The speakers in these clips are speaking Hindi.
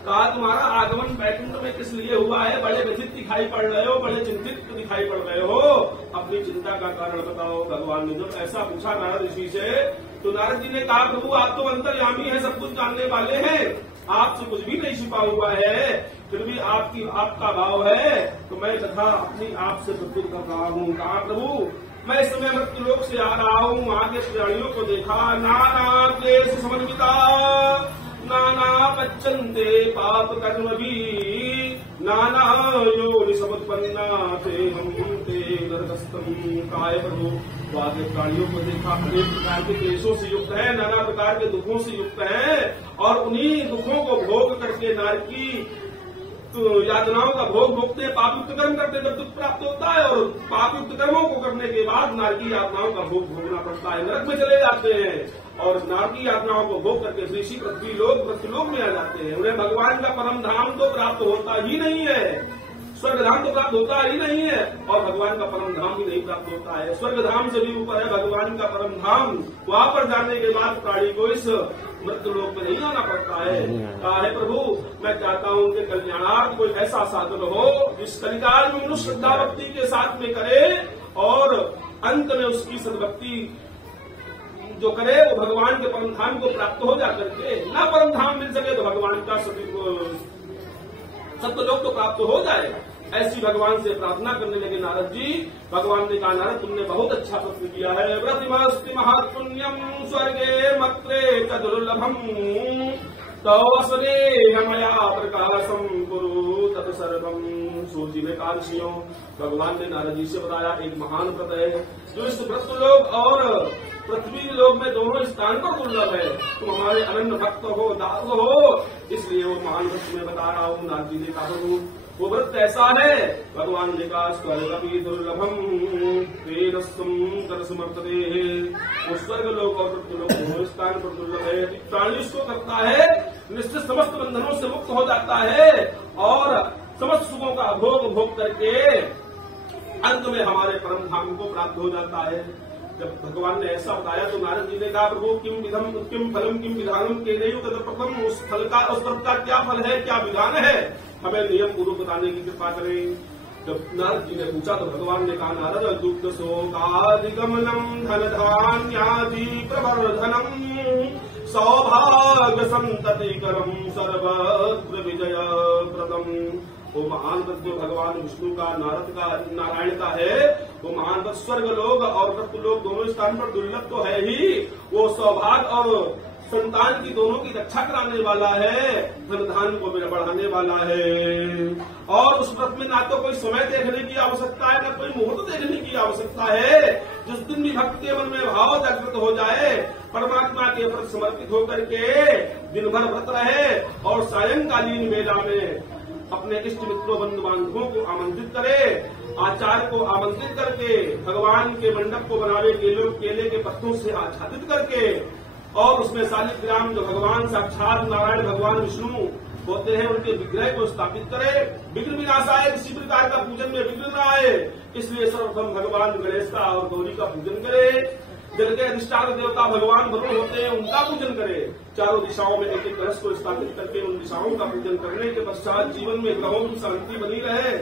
कहा तुम्हारा आगमन बैकुंठ में किस लिए हुआ है? बड़े व्यथित दिखाई पड़ रहे हो, बड़े चिंतित दिखाई पड़ रहे हो, अपनी चिंता का कारण बताओ। भगवान ने जब ऐसा पूछा नारद ऋषि से, तो नारद जी ने कहा प्रभु आप तो अंतर्यामी है, सब कुछ जानने वाले हैं, आपसे कुछ भी नहीं छिपा हुआ है, फिर भी आपका भाव है तो मैं कथा अपनी आप से प्रस्तुत कर रहा हूँ। कहा प्रभु मैं इस समय मृत्यु लोक से आ रहा हूँ, आगे प्राणियों को देखा, नाना क्लेश समन्विता नाना पच्चन्ते पाप कर्म भी नाना योनि समुत्पन्ना ते हम ते नरकस्तम। काय प्रभु आगे प्राणियों को देखा, अनेक प्रकार के क्लेशों से युक्त है, नाना प्रकार के दुखों से युक्त है, और उन्हीं दुखों को भोग करके नारकी तो यातनाओं का भोग भोगते हैं, पापयुक्त कर्म करते जब दुख प्राप्त होता है, और पापयुक्त कर्मों को करने के बाद नारकी यातनाओं का भोग भोगना पड़ता है, नरक में चले जाते हैं, और नारकी यातनाओं को भोग करके ऋषि पृथ्वी लोग मृत्युलोक में आ जाते हैं। उन्हें भगवान का परम धाम तो प्राप्त होता ही नहीं है, स्वर्ग धाम तो प्राप्त होता ही नहीं है, और भगवान का परम धाम भी नहीं प्राप्त होता है। स्वर्ग धाम से भी ऊपर है भगवान का परम धाम, वहां पर जाने के बाद प्राणी को इस मृत्यु लोक में नहीं आना पड़ता है। कहा है प्रभु मैं चाहता हूँ कि कल्याणार्थ कोई ऐसा साधन हो जिस कलिकाल में मनुष्य श्रद्धा भक्ति के साथ में करे, और अंत में उसकी सद्भक्ति जो करे वो भगवान के परम धाम को प्राप्त हो जाकर के, ना परम धाम मिल सके तो भगवान का सत्यलोक तो प्राप्त हो जाएगा। ऐसी भगवान से प्रार्थना करने लगे नारद जी। भगवान ने कहा नारद तुमने बहुत अच्छा प्रश्न किया है, व्रतिमस्ति महात्पुण्यम स्वर्गे मत्रे तदुर्लभम तवस्वने मया प्रकाशम कुरु तत्सर्वम। सूची में कांक्षियों भगवान ने नारद जी से बताया एक महान व्रत है जो इस व्रतलोक और पृथ्वी लोक में दोनों स्थान पर दुर्लभ है। तुम हमारे अनन्य भक्त हो, दास हो, इसलिए वो महान व्रत में बता रहा हूँ। नारद जी ने कहा वो व्रत ऐसा है, भगवान ने कहा स्वर्गपि दुर्लभम तेन कर समर्थते, वो स्वर्ग लोक और पृथ्वीलोक दोनों स्थान पर दुर्लभ है। प्राणी इसको करता है निश्चित समस्त बंधनों से मुक्त हो जाता है, और समस्त सुखों का भोग करके अंत में हमारे परम धाम को प्राप्त हो जाता है। जब भगवान ने ऐसा बताया तो नारद जी ने कहा प्रभु किम फलम किम विधानम के नहीं प्रथम उस फल का उस व्रत का क्या फल है, क्या विधान है, हमें नियम पूर्वक बताने की कृपा करें। जब नारद जी ने पूछा तो भगवान ने कहा नारद दुग्ध शोकादिगमनम धन धान्यादि प्रवर्धनम सौभाग्य संततिकरम सर्वत्र विजय प्रदम। वो महान व्रत जो भगवान विष्णु का नारायण का है, वो महान व्रत स्वर्ग लोग और पृथ्वी लोग दोनों स्थान पर दुर्लभ तो है ही, वो सौभाग्य और संतान की दोनों की रक्षा कराने वाला है, धन धान्य को बढ़ाने वाला है। और उस व्रत में ना तो कोई समय देखने की आवश्यकता है, ना कोई मुहूर्त देखने की आवश्यकता है। जिस दिन भी भक्त के मन में भाव जागृत हो जाए, परमात्मा के प्रति समर्पित होकर के दिन भर व्रत रहे, और सायंकालीन मेला में अपने इष्ट मित्रों बंधु बांधवों को आमंत्रित करे, आचार्य को आमंत्रित करके भगवान के मंडप को बनावे केले के पत्तों से आच्छादित करके, और उसमें शालिग्राम जो भगवान साक्षात नारायण भगवान विष्णु होते हैं उनके विग्रह को स्थापित करे। विघ्न विनाशाय, किसी प्रकार का पूजन में विघ्न न आए, इसलिए सर्वप्रथम भगवान गणेश का और गौरी का पूजन करे। जल के अधिष्ठान देवता भगवान वरुण होते हैं, उनका पूजन करे। चारों दिशाओं में एक एक कलश को स्थापित करके उन दिशाओं का पूजन करने के पश्चात जीवन में ग्रहों की शांति बनी रहे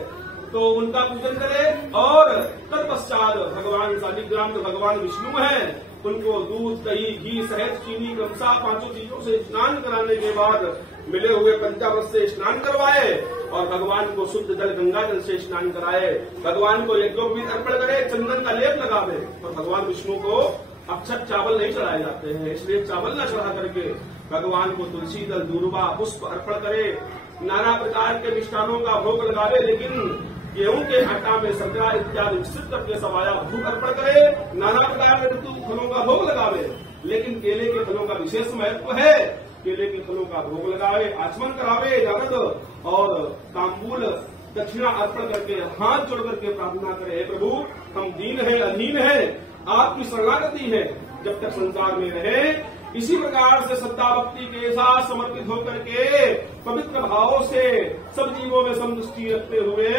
तो उनका पूजन करे। और तत्पश्चात भगवान शालिग्राम जो भगवान विष्णु हैं उनको दूध दही घी शहद चीनी क्रमशः पांचों चीजों से स्नान कराने के बाद मिले हुए पंचामृत से स्नान करवाए, और भगवान को शुद्ध जल गंगा जल से स्नान कराए। भगवान को यज्ञोपवीत अर्पण करे, चंदन का लेप लगावे, और भगवान विष्णु को अक्षत चावल नहीं चढ़ाए जाते हैं, इसलिए चावल न चढ़ा करके भगवान को तुलसी दल दूर्वा पुष्प अर्पण करे। नाना प्रकार के मिष्ठानों का भोग लगावे, लेकिन गेहूं के आटा में संतरा इत्यादि मिश्रित करके सवाया भोग अर्पण करे। नाना प्रकार के ऋतु फलों का भोग लगावे, लेकिन केले के फलों का विशेष महत्व है। केले के फलों का भोग लगावे, आचमन करावे नारद, और तांबूल दक्षिणा अर्पण करके हाथ जोड़ करके प्रार्थना करे, हे प्रभु हम दीन है अधीन है, आपकी शरणागति है, जब तक संसार में रहे इसी प्रकार से श्रद्धा भक्ति के साथ समर्पित होकर के पवित्र भावों से सब जीवों में संतुष्टि रखते हुए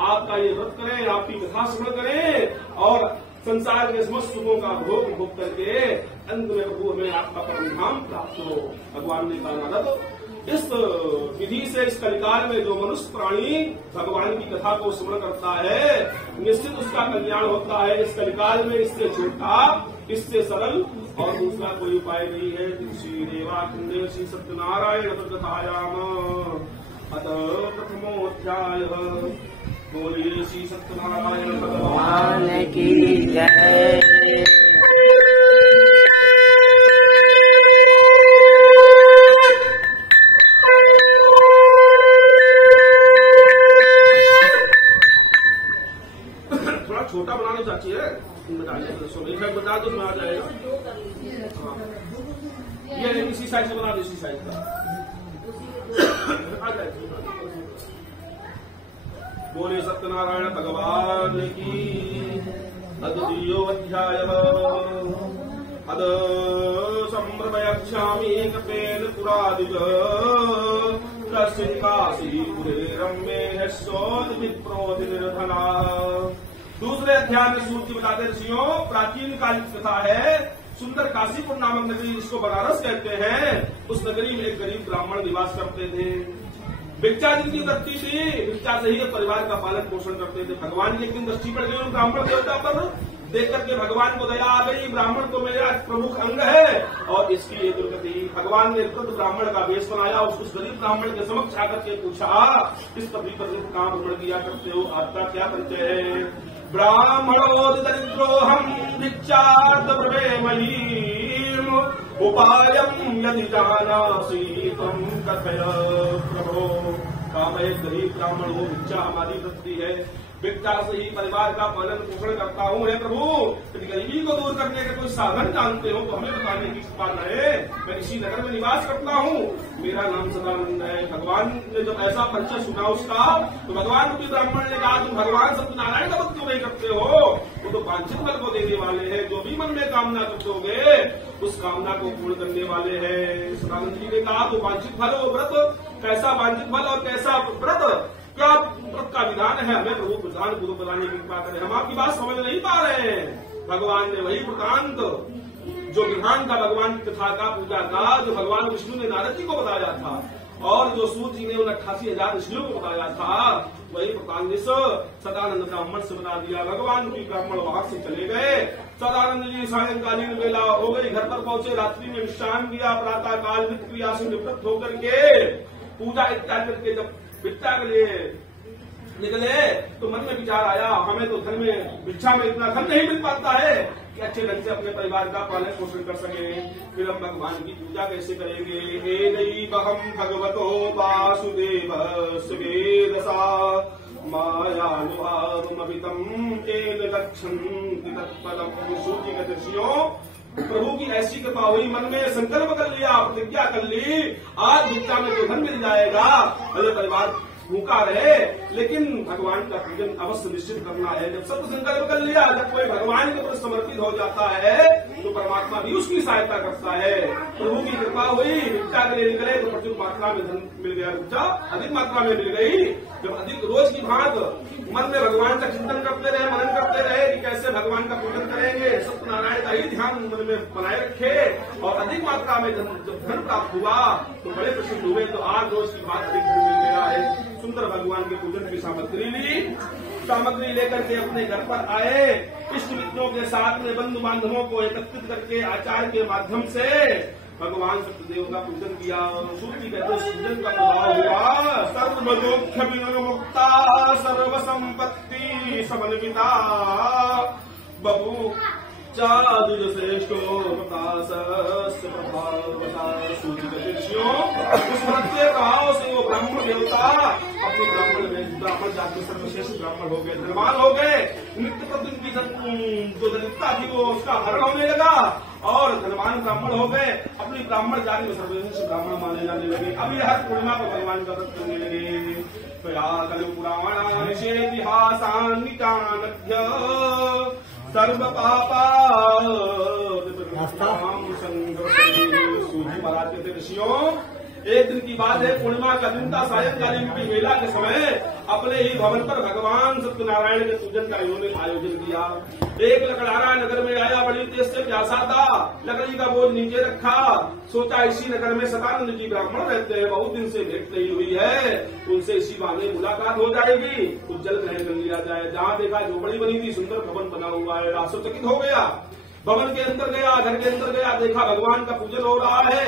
आपका ये व्रत करें, आपकी कथा श्रवण करें, और संसार के समस्त सुखों का भोग करके अंत में प्रभु हमें आपका परम धाम प्राप्त हो। भगवान ने कहा नारद इस विधि से इस कलिकाल में जो मनुष्य प्राणी भगवान की कथा को स्मरण करता है निश्चित उसका कल्याण होता है। इस कलिकाल में इससे छोटा, इससे सरल और दूसरा कोई उपाय नहीं है। श्री देवाखंडे श्री सत्यनारायण कथायाम अत प्रथमोऽध्याय। बोलिए श्री सत्यनारायण भगवान की जय। छोटा बनाना चाहती है बता दो, आ जाएगा। ये इसी साइज से बना दो, इसी साइज का आ जाएगा। बोले सत्यनारायण भगवान की। अद्वितीयो अध्याय। अद संप्रभयक्षामि कपेन पुरादिज कस्मिन् काशीपुरे रम्ये सोऽद्विप्रोधिनिर्धना। दूसरे अध्याय में सूर्य बताते ऋषियों प्राचीन काल की कथा है। सुंदर काशीपुर नामक नगरी, जिसको बनारस कहते हैं, उस नगरी में एक गरीब ब्राह्मण निवास करते थे। भिक्षा जिनकी वृत्ति थी, भिक्षा से ही परिवार का पालन पोषण करते थे। भगवान की एक दिन दृष्टि पड़ गई उन ब्राह्मण देवता पर। देख करके भगवान को दया आ गई, ब्राह्मण तो मेरा प्रमुख अंग है और इसकी ये दुर्गति। भगवान ने वृद्ध ब्राह्मण का वेश बनाया, उस गरीब ब्राह्मण के समक्ष आकर के पूछा, इस पृथ्वी पर जो काम ग्रहण किया करते हो, आपका क्या परिचय है? ब्राह्मणो दरिद्रोऽहं भिक्षार्थ ब्रवे महीम् उपायं यदि जानासि त्वं कथय प्रभो। काम एक गरीब ब्राह्मण हो, भिक्षा हमारी वृत्ति है, भिक्षा से ही परिवार का पालन पोषण करता हूँ। हे प्रभु, यदि गरीबी को दूर करने का कोई साधन जानते हो तो हमें बताने की कृपा रहे। मैं इसी नगर में निवास करता हूँ, मेरा नाम सदानंद है। भगवान ने जब ऐसा परिचय सुना उसका, तो भगवान को भी ब्राह्मण ने कहा, तुम भगवान सत्यनारायण का भक्त क्यों नहीं करते हो? वो तो वांछित फल को देने वाले हैं, जो भी मन में कामना करते उस कामना को पूर्ण करने वाले हैं। सदानंद जी ने कहा, तो वांछित फल वो व्रत, कैसा वांछित फल और कैसा व्रत, क्या व्रत का विधान है? हमें प्रभु प्रधान गुरु बताने की कृपा करें, हम आपकी बात समझ नहीं पा रहे हैं। भगवान ने वही वृत्तांत जो विधान था भगवान की कथा का, पूजा का, जो भगवान विष्णु ने नारद जी को बताया था और जो सूत जी ने उन 88,000 ऋषियों को बताया था, वही वृत्तांत सदानंद ब्राह्मण से बता दिया। भगवान भी ब्राह्मण वहां से चले गए। सदानंद जी सायंकालीन वेला हो गई, घर पर पहुंचे, रात्रि में विश्राम दिया, प्रातः काल नित्य क्रिया से निवृत्त होकर के पूजा इत्यादि करके जब भिक्षा के लिए निकले तो मन में विचार आया, हमें तो घर में भिक्षा में इतना धन नहीं मिल पाता है कि अच्छे ढंग से अपने परिवार का पालन पोषण कर सके। फिर हम भगवान की पूजा कैसे करेंगे? हे दैवहं भगवतो वासुदेव सुवेदसा मायानुभावमभितं तेन गच्छन्ति तत्पदं। सूर्य के दृश्यों प्रभु की ऐसी कृपा हुई, मन में संकल्प कर लिया, प्रतिज्ञा कर ली, आज भिक्षा में तो धन मिल जाएगा, भले परिवार भूखा रहे, लेकिन भगवान का पूजन अवश्य निश्चित करना है। जब सब संकल्प कर लिया, जब कोई भगवान के प्रति समर्पित हो जाता है तो परमात्मा भी उसकी सहायता करता है। प्रभु की कृपा हुई, भिक्षा के लिए निकले तो प्रचुर मात्रा में धन मिल गया, भिक्षा अधिक मात्रा में मिल गई। जब अधिक रोज की भांत मन में भगवान का चिंतन करते रहे, मनन करते रहे कि कैसे भगवान का पूजन करेंगे, सत्यनारायण का ही ध्यान मन में बनाए रखे और अधिक मात्रा में जब धन प्राप्त हुआ तो बड़े प्रसन्न हुए। तो आज रोज की बात अधिक मिल गया है। सुंदर भगवान के पूजन की सामग्री लेकर के अपने घर पर आए, इष्ट मित्रों के साथ में बंधु बांधवों को एकत्रित करके आचार के माध्यम से भगवान सत्यदेव का पूजन किया। सूर्य कहते पूजन का प्रभाव हुआ, सर्वदोक्ष विमुक्ता सर्व संपत्ति समन्विता बबू चादुज श्रेष्ठो प्रकाशस्य प्रभावता। सूर्य के दृश्यों उस व्रत के प्रभाव से वो ब्राह्मण देवता अपने ब्राह्मण जाति सर्वश्रेष्ठ ब्राह्मण हो गए, धनवान हो गए। नित्य प्रतिदिन की जो दरिद्रता थी वो उसका हरण होने लगा और धनवान ब्राह्मण हो गए। अपनी ब्राह्मण जाति में सर्वश्रेष्ठ ब्राह्मण माने जाने लगे। अब ये हर पूर्णिमा को भगवान का व्रत करने लगे। कल पुराणानि इतिहासानि जानध्य सर्व पापा सूर्य महाराज के ऋषियों एक दिन की बात है, पूर्णिमा का दिन था, सायंकालीन की मेला के समय अपने ही भवन पर भगवान सत्यनारायण के पूजन का इन्होंने आयोजन किया। एक लकड़हारा नगर में आया, बड़ी तेज से प्यासा था, लकड़ी का बोझ नीचे रखा, सोचा इसी नगर में सदानंद जी ब्राह्मण रहते हैं, बहुत दिन से भेंट नहीं हुई है, उनसे इसी बहाने मुलाकात हो जाएगी, कुछ जल ग्रहण कर लिया जाए। जहाँ देखा झोपड़ी बनी थी, सुंदर भवन बना हुआ है, आश्चर्यचकित हो गया। भवन के अंदर गया, घर के अंदर गया, देखा भगवान का पूजन हो रहा है,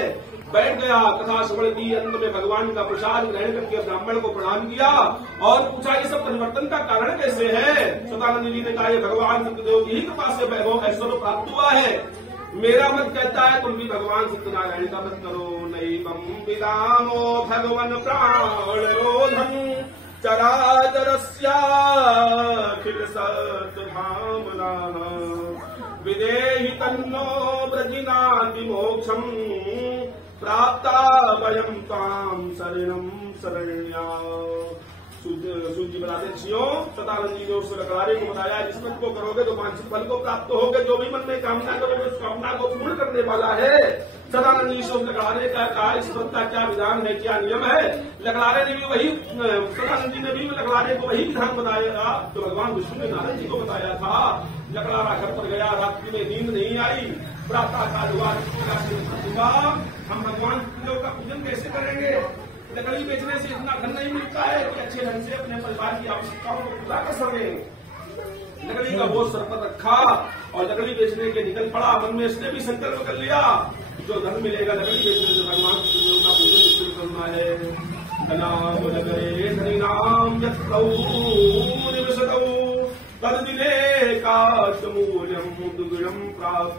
बैठ गया, कथा श्रवण की, अंत में भगवान का प्रसाद ग्रहण करके ब्राह्मण को प्रणाम किया और पूछा ये सब परिवर्तन का कारण कैसे है। सदानंद जी ने कहा ये भगवान सत्यदेव की कृपा से वैभव ऐश्वर्य प्राप्त हुआ है। मेरा मत कहता है तुम भी भगवान सत्यनारायण का मत करो। नैवं विदामो भगवन प्राण रोधन चराचरस्याखिल सत्भावना विदेहि तन्नो ब्रजिनाति मोक्षम प्राप्ता वयम ताम शरणम शरण्या। सूर्य जी बताते ऋषियों, सदानंद जी ने उस लकड़हारे को बताया जिस पद को करोगे तो वांछित फल को प्राप्त होगे, जो भी मन में कामना करोगे उस कामना को पूर्ण करने वाला है। सदानंद जी से उस लकड़हारे का कहा इस व्रत का क्या विधान है, क्या नियम है। लकड़हारे ने भी वही, सदानंद जी ने भी लकड़हारे को वही विधान बताया तो भगवान विष्णु ने नारद जी को बताया था। लकड़हारा घर पर गया, रात्रि में नींद नहीं आई, प्रातः काल हुआ, हम भगवान का पूजन कैसे करेंगे, लकड़ी बेचने से इतना धन नहीं मिलता है कि अच्छे ढंग से अपने परिवार की आवश्यकताओं को पूरा कर सके। लकड़ी का बोझ सर पर रखा और लकड़ी बेचने के निकल पड़ा। मन में इसने भी संकल्प कर लिया जो धन मिलेगा लकड़ी बेचने से भगवान का पूजन निश्चित करना है। हरिनाम तद दिने का मूल्यम दुर्गम प्राप्त।